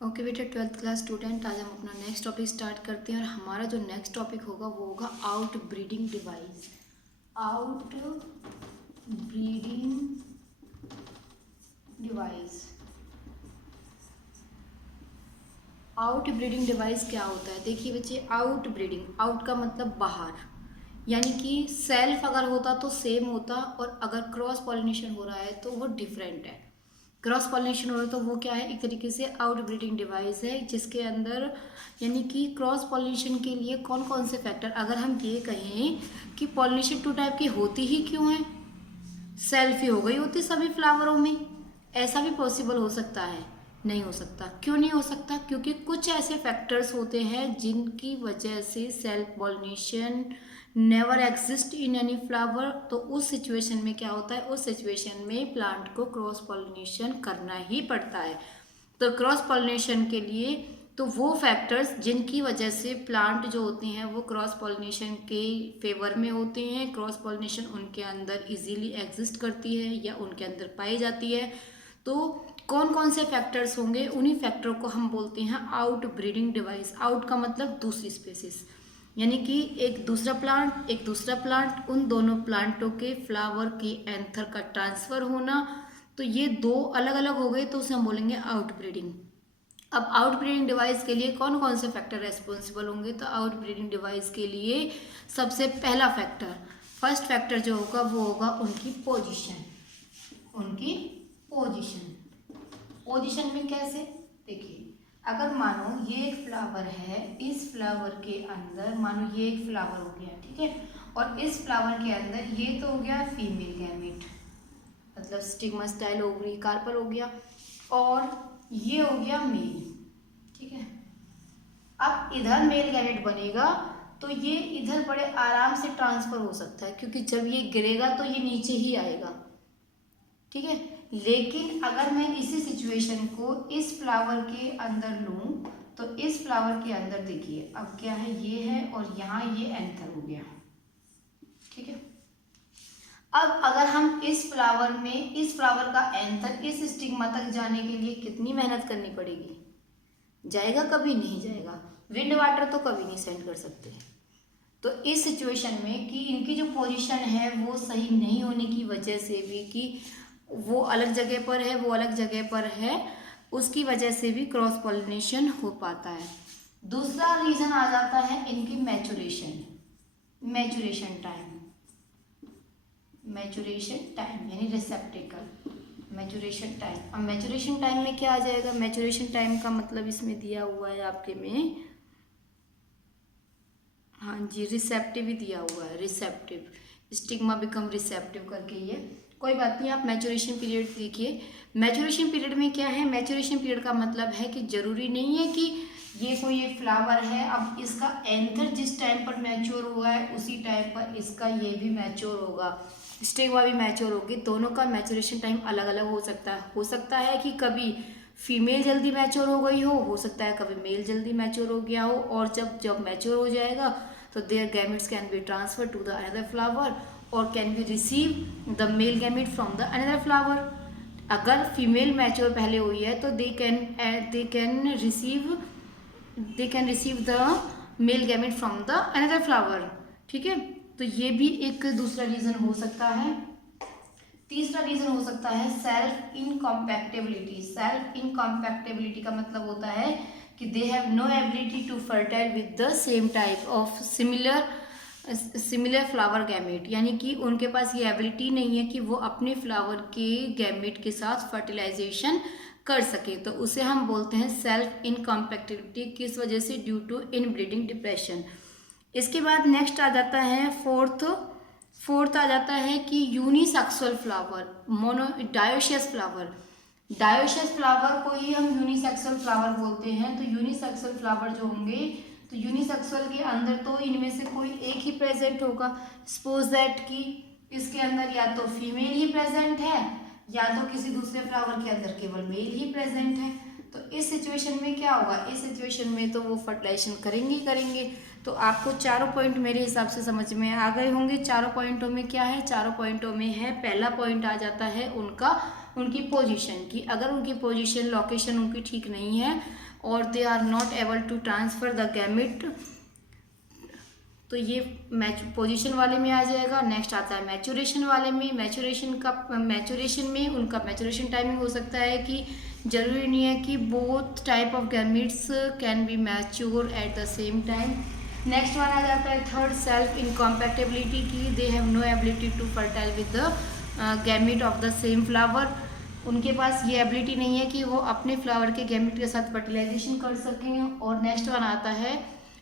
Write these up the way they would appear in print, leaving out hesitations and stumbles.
Okay बेटा, 12th class student, आज हम अपना नेक्स्ट टॉपिक स्टार्ट करते हैं। और हमारा जो नेक्स्ट टॉपिक होगा वो होगा out breeding device. Out breeding device. Out breeding device क्या होता है? देखिए बच्चे, आउट ब्रीडिंग, आउट का मतलब बाहर, यानी कि सेल्फ अगर होता तो सेम होता, और अगर क्रॉस पॉलिनेशन हो रहा है तो वो डिफरेंट है। क्रॉस पॉलिनेशन हो रहा है तो वो क्या है? एक तरीके से आउट ब्रीडिंग डिवाइस है, जिसके अंदर यानी कि क्रॉस पॉलिनेशन के लिए कौन कौन से फैक्टर, अगर हम ये कहें कि पॉलिनेशन टू टाइप की होती ही क्यों है, सेल्फ ही हो गई होती सभी फ्लावरों में, ऐसा भी पॉसिबल हो सकता है? नहीं हो सकता। क्यों नहीं हो सकता? क्योंकि कुछ ऐसे फैक्टर्स होते हैं जिनकी वजह से self pollination never exist in any flower. तो उस सिचुएशन में क्या होता है? उस सिचुएशन में प्लांट को क्रॉस पॉलिनेशन करना ही पड़ता है। तो क्रॉस पॉलिनेशन के लिए तो वो फैक्टर्स जिनकी वजह से प्लांट जो होते हैं वो क्रॉस पॉलिनेशन के फेवर में होते हैं, क्रॉस पॉलिनेशन उनके अंदर इजीली एग्जिस्ट करती है या उनके अंदर पाई जाती है। तो कौन कौन से फैक्टर्स होंगे? उन्हीं फैक्टर को हम बोलते हैं आउट ब्रीडिंग डिवाइस। आउट का मतलब दूसरी स्पेसिस, यानी कि एक दूसरा प्लांट, उन दोनों प्लांटों के फ्लावर की एंथर का ट्रांसफर होना। तो ये दो अलग अलग हो गए, तो उसे हम बोलेंगे आउट ब्रीडिंग। अब आउट ब्रीडिंग डिवाइस के लिए कौन कौन से फैक्टर रेस्पॉन्सिबल होंगे? तो आउट ब्रीडिंग डिवाइस के लिए सबसे पहला फैक्टर, फर्स्ट फैक्टर जो होगा वो होगा उनकी पोजीशन। उनकी पोजीशन। पोजीशन में कैसे? देखिए, अगर मानो ये एक फ्लावर है, इस फ्लावर के अंदर मानो ये एक फ्लावर हो गया, ठीक है, और इस फ्लावर के अंदर ये तो हो गया फीमेल गैमेट, मतलब स्टिग्मा स्टाइल ओवरी कार्पल हो गया, और ये हो गया मेल, ठीक है। अब इधर मेल गैमेट बनेगा तो ये इधर बड़े आराम से ट्रांसफर हो सकता है, क्योंकि जब ये गिरेगा तो ये नीचे ही आएगा, ठीक है। लेकिन अगर मैं इसी सिचुएशन को इस फ्लावर के अंदर लूं, तो इस फ्लावर के अंदर देखिए अब क्या है, ये है और यहाँ ये एंथर हो गया, ठीक है। अब अगर हम इस फ्लावर का एंथर इस स्टिग्मा तक जाने के लिए कितनी मेहनत करनी पड़ेगी? जाएगा? कभी नहीं जाएगा। विंड वाटर तो कभी नहीं सेंड कर सकते। तो इस सिचुएशन में कि इनकी जो पोजीशन है वो सही नहीं होने की वजह से भी, कि वो अलग जगह पर है, वो अलग जगह पर है, उसकी वजह से भी क्रॉस पॉलिनेशन हो पाता है। दूसरा रीजन आ जाता है इनकी मैचुरेशन टाइम यानी रिसेप्टिकल मैचुरेशन टाइम। अब मैचुरेशन टाइम में क्या आ जाएगा? मैचुरेशन टाइम का मतलब इसमें दिया हुआ है आपके में, हाँ जी, रिसेप्टिव ही दिया हुआ है, रिसेप्टिव, स्टिग्मा बिकम रिसेप्टिव करके। ये कोई बात नहीं, आप मैचुरेशन पीरियड देखिए। मैचुरेशन पीरियड में क्या है? मैचुरेशन पीरियड का मतलब है कि जरूरी नहीं है कि ये कोई एक फ्लावर है, अब इसका एंथर जिस टाइम पर मैच्योर हुआ है उसी टाइम पर इसका ये भी मैच्योर होगा, स्टिग्मा भी मैच्योर होगी। दोनों का मैचुरेशन टाइम अलग अलग हो सकता है। हो सकता है कि कभी फीमेल जल्दी मैच्योर हो गई हो सकता है कभी मेल जल्दी मैच्योर हो गया हो, और जब मैच्योर हो जाएगा तो their gametes can be transfer to the another flower और can be receive the male gamete from the another flower. अगर फीमेल मैच्योर पहले हुई है तो they can receive the male gamete from the another flower, ठीक है। तो ये भी एक दूसरा रीजन हो सकता है। तीसरा रीजन हो सकता है सेल्फ इनकॉम्पैक्टेबिलिटी। सेल्फ इनकॉम्पैक्टेबिलिटी का मतलब होता है कि they have no ability to fertile with the same type of similar flower gamete, यानी कि उनके पास ये एबिलिटी नहीं है कि वो अपने फ्लावर के गैमेट के साथ फर्टिलाइजेशन कर सके। तो उसे हम बोलते हैं सेल्फ इनकॉम्पैक्टेबिलिटी। किस वजह से? Due to inbreeding depression. इसके बाद नेक्स्ट आ जाता है फोर्थ आ जाता है कि यूनिसेक्सुअल फ्लावर, डायोशियस फ्लावर को ही हम यूनिसेक्सुअल फ्लावर बोलते हैं। तो यूनिसेक्सुअल फ्लावर जो होंगे, तो यूनिसेक्सुअल के अंदर तो इनमें से कोई एक ही प्रेजेंट होगा। सपोज दैट कि इसके अंदर या तो फीमेल ही प्रेजेंट है या तो किसी दूसरे फ्लावर के अंदर केवल मेल ही प्रेजेंट है। तो इस सिचुएशन में क्या होगा? इस सिचुएशन में तो वो फर्टिलाइजेशन करेंगे। तो आपको चारों पॉइंट मेरे हिसाब से समझ में आ गए होंगे। चारों पॉइंटों में क्या है? चारों पॉइंटों में है, पहला पॉइंट आ जाता है उनकी पोजीशन की। अगर उनकी पोजीशन, लोकेशन उनकी ठीक नहीं है और they are not able to transfer the gamete, तो ये पोजीशन वाले में आ जाएगा। नेक्स्ट आता है मैचुरेशन वाले में। मैचुरेशन में उनका मैचुरेशन टाइमिंग हो सकता है कि जरूरी नहीं है कि both type of gametes can be mature at the same time. Next one आ जाता है थर्ड, सेल्फ इनकॉम्पैटिबिलिटी की they have no ability to fertile with the gamete of the same flower. उनके पास ये एबिलिटी नहीं है कि वो अपने फ्लावर के गैमेट के साथ फर्टिलाइजेशन कर सकें। और नेक्स्ट वन आता है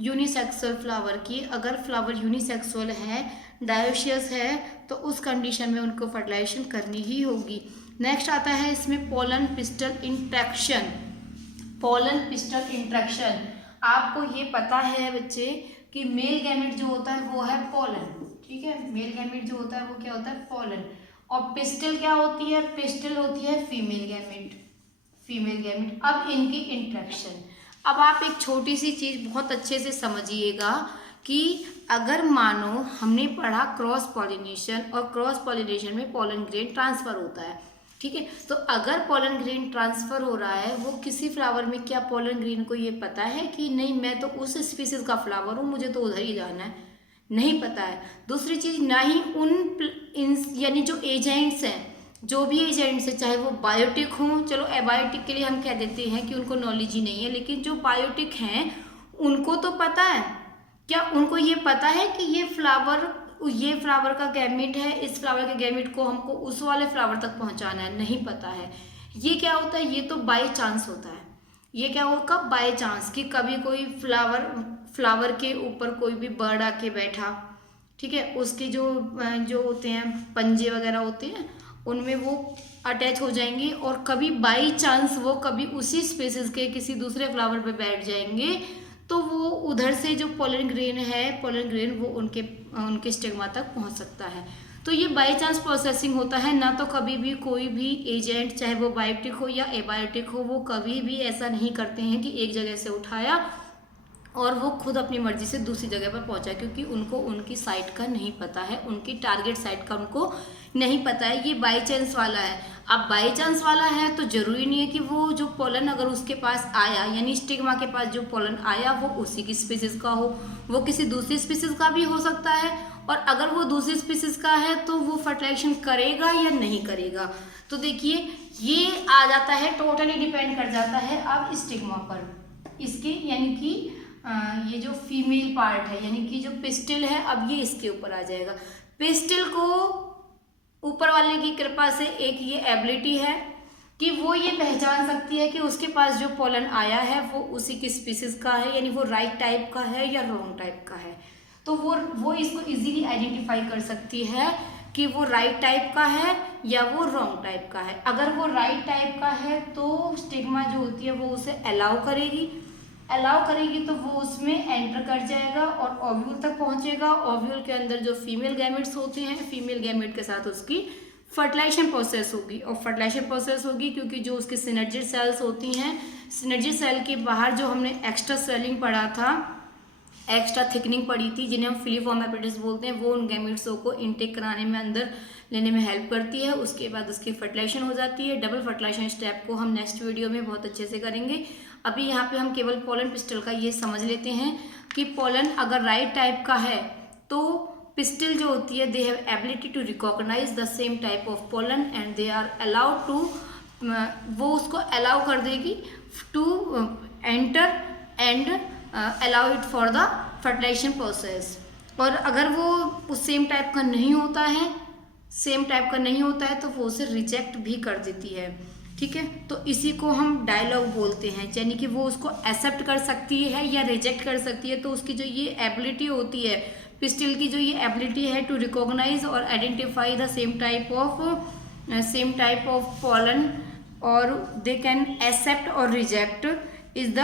यूनिसेक्सुअल फ्लावर की, अगर फ्लावर यूनिसेक्सुअल है, डायोशियस है, तो उस कंडीशन में उनको फर्टिलाइजेशन करनी ही होगी। नेक्स्ट आता है इसमें pollen pistol interaction. Pollen pistol interaction, आपको ये पता है बच्चे कि मेल गैमेट जो होता है वो है पोलन, ठीक है, मेल गैमेट जो होता है वो क्या होता है, पोलन। और पिस्टल क्या होती है, पिस्टल होती है फीमेल गैमेट, फीमेल गैमेट। अब इनकी इंट्रैक्शन, अब आप एक छोटी सी चीज़ बहुत अच्छे से समझिएगा कि अगर मानो हमने पढ़ा क्रॉस पॉलिनेशन, और क्रॉस पॉलिनेशन में पोलन ग्रेन ट्रांसफ़र होता है, ठीक है। तो अगर पोलन ग्रेन ट्रांसफ़र हो रहा है, वो किसी फ्लावर में, क्या पोलन ग्रेन को ये पता है कि नहीं मैं तो उस स्पीसीज का फ्लावर हूँ, मुझे तो उधर ही जाना है, नहीं पता है। दूसरी चीज़, ना ही यानी जो एजेंट्स हैं, जो भी एजेंट्स है, चाहे वो बायोटिक हों, चलो एबायोटिक के लिए हम कह देते हैं कि उनको नॉलेज ही नहीं है, लेकिन जो बायोटिक हैं उनको तो पता है। क्या उनको ये पता है कि ये फ्लावर का गैमेट है, इस फ्लावर के गैमेट को हमको उस वाले फ्लावर तक पहुंचाना है, नहीं पता है। ये क्या होता है, ये तो बाय चांस होता है। ये क्या होगा, बाय चांस, कि कभी कोई फ्लावर के ऊपर कोई भी बर्ड आके बैठा, ठीक है, उसके जो होते हैं पंजे वगैरह होते हैं, उनमें वो अटैच हो जाएंगे, और कभी बाई चांस वो कभी उसी स्पीसीज के किसी दूसरे फ्लावर पे बैठ जाएंगे, तो वो उधर से जो पोलन ग्रेन वो उनके स्टिग्मा तक पहुंच सकता है। तो ये बाई चांस प्रोसेसिंग होता है, ना तो कभी भी कोई भी एजेंट, चाहे वो बायोटिक हो या एबायोटिक हो, वो कभी भी ऐसा नहीं करते हैं कि एक जगह से उठाया और वो खुद अपनी मर्जी से दूसरी जगह पर पहुंचा, क्योंकि उनको उनकी साइट का नहीं पता है, उनकी टारगेट साइट का उनको नहीं पता है। ये बाई चांस वाला है। अब बाई चांस वाला है तो जरूरी नहीं है कि वो जो पोलन अगर उसके पास आया, यानी स्टिग्मा के पास जो पोलन आया वो उसी की स्पीसीज का हो, वो किसी दूसरी स्पीसीज का भी हो सकता है। और अगर वो दूसरी स्पीसीज का है तो वो फर्टिलाइजेशन करेगा या नहीं करेगा। तो देखिए ये आ जाता है, टोटली डिपेंड कर जाता है अब स्टिग्मा पर, इसके यानी कि ये जो फीमेल पार्ट है, यानी कि जो पिस्टिल है, अब ये इसके ऊपर आ जाएगा। पिस्टिल को ऊपर वाले की कृपा से एक ये एबिलिटी है कि वो ये पहचान सकती है कि उसके पास जो पोलन आया है वो उसी की स्पीसीज का है, यानी वो राइट टाइप का है या रॉन्ग टाइप का है। तो वो इसको इजीली आइडेंटिफाई कर सकती है कि वो राइट टाइप का है या वो रॉन्ग टाइप का है। अगर वो राइट टाइप का है तो स्टिग्मा जो होती है वो उसे अलाउ करेगी तो वो उसमें एंटर कर जाएगा और ओव्यूल तक पहुंचेगा। ओव्यूल के अंदर जो फीमेल गैमेट्स होते हैं, फीमेल गैमेट के साथ उसकी फर्टिलाइजेशन प्रोसेस होगी, और फर्टिलाइजेशन प्रोसेस होगी क्योंकि जो उसकी सिनर्जी सेल्स होती हैं, सिनर्जी सेल के बाहर जो हमने एक्स्ट्रा सेलिंग पढ़ा था, एक्स्ट्रा थिकनिंग पड़ी थी, जिन्हें हम फिलीफॉर्म एपेटिस बोलते हैं, वो उन गैमेट्सों को इनटेक कराने में, अंदर लेने में हेल्प करती है। उसके बाद उसकी फर्टिलाइजेशन हो जाती है। डबल फर्टिलाइजेशन स्टेप को हम नेक्स्ट वीडियो में बहुत अच्छे से करेंगे। अभी यहाँ पे हम केवल पोलन पिस्टल का ये समझ लेते हैं कि पोलन अगर राइट टाइप का है तो पिस्टल जो होती है, they have ability to recognise the same type of pollen and they are allowed to, वो उसको अलाउ कर देगी to enter and allow it for the fertilisation process. और अगर वो उस सेम टाइप का नहीं होता है तो वो उसे रिजेक्ट भी कर देती है, ठीक है। तो इसी को हम डायलॉग बोलते हैं, यानी कि वो उसको एक्सेप्ट कर सकती है या रिजेक्ट कर सकती है। तो उसकी जो ये एबिलिटी होती है, पिस्टिल की जो ये एबिलिटी है टू रिकॉग्नाइज और identify the same type of pollen, और दे कैन एक्सेप्ट और reject, is the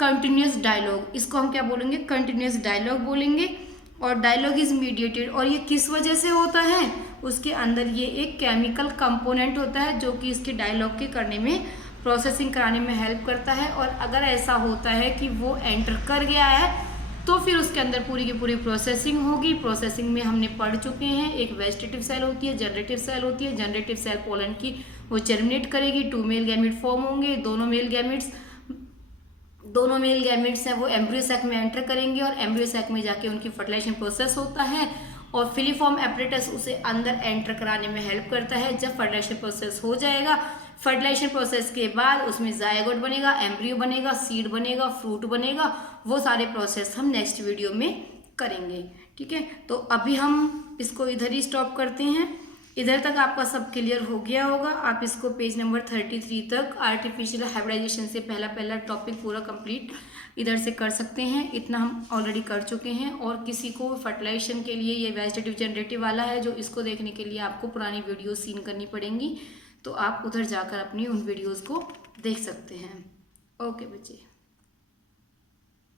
continuous dialogue. इसको हम क्या बोलेंगे, कंटिन्यूस डायलॉग बोलेंगे। और डायलॉग इज मीडिएटेड, और ये किस वजह से होता है, उसके अंदर ये एक केमिकल कंपोनेंट होता है जो कि इसके डायलॉग के करने में, प्रोसेसिंग कराने में हेल्प करता है। और अगर ऐसा होता है कि वो एंटर कर गया है तो फिर उसके अंदर पूरी की पूरी प्रोसेसिंग होगी। प्रोसेसिंग में हमने पढ़ चुके हैं, एक वेजिटेटिव सेल होती है, जनरेटिव सेल होती है। जनरेटिव सेल पोलन की वो जर्मिनेट करेगी, 2 मेल गैमेट फॉर्म होंगे, दोनों मेल गैमेट्स दोनों मेल गैमेट्स हैं वो एम्ब्रियो सैक में एंटर करेंगे और एम्ब्रियो सैक में जाके उनकी फर्टिलाइजेशन प्रोसेस होता है और फिलीफॉर्म एपरेटस उसे अंदर एंटर कराने में हेल्प करता है। जब फर्टिलाइजेशन प्रोसेस हो जाएगा, फर्टिलाइजेशन प्रोसेस के बाद उसमें जायगोट बनेगा, एम्ब्रियो बनेगा, सीड बनेगा, फ्रूट बनेगा। वो सारे प्रोसेस हम नेक्स्ट वीडियो में करेंगे। ठीक है, तो अभी हम इसको इधर ही स्टॉप करते हैं। इधर तक आपका सब क्लियर हो गया होगा। आप इसको पेज नंबर 33 तक आर्टिफिशियल हाइब्रिडाइजेशन से पहला टॉपिक पूरा कंप्लीट इधर से कर सकते हैं। इतना हम ऑलरेडी कर चुके हैं। और किसी को फर्टिलाइजेशन के लिए ये वेजिटेटिव जनरेटिव वाला है जो इसको देखने के लिए आपको पुरानी वीडियो सीन करनी पड़ेंगी, तो आप उधर जाकर अपनी उन वीडियोज़ को देख सकते हैं। ओके बच्चे।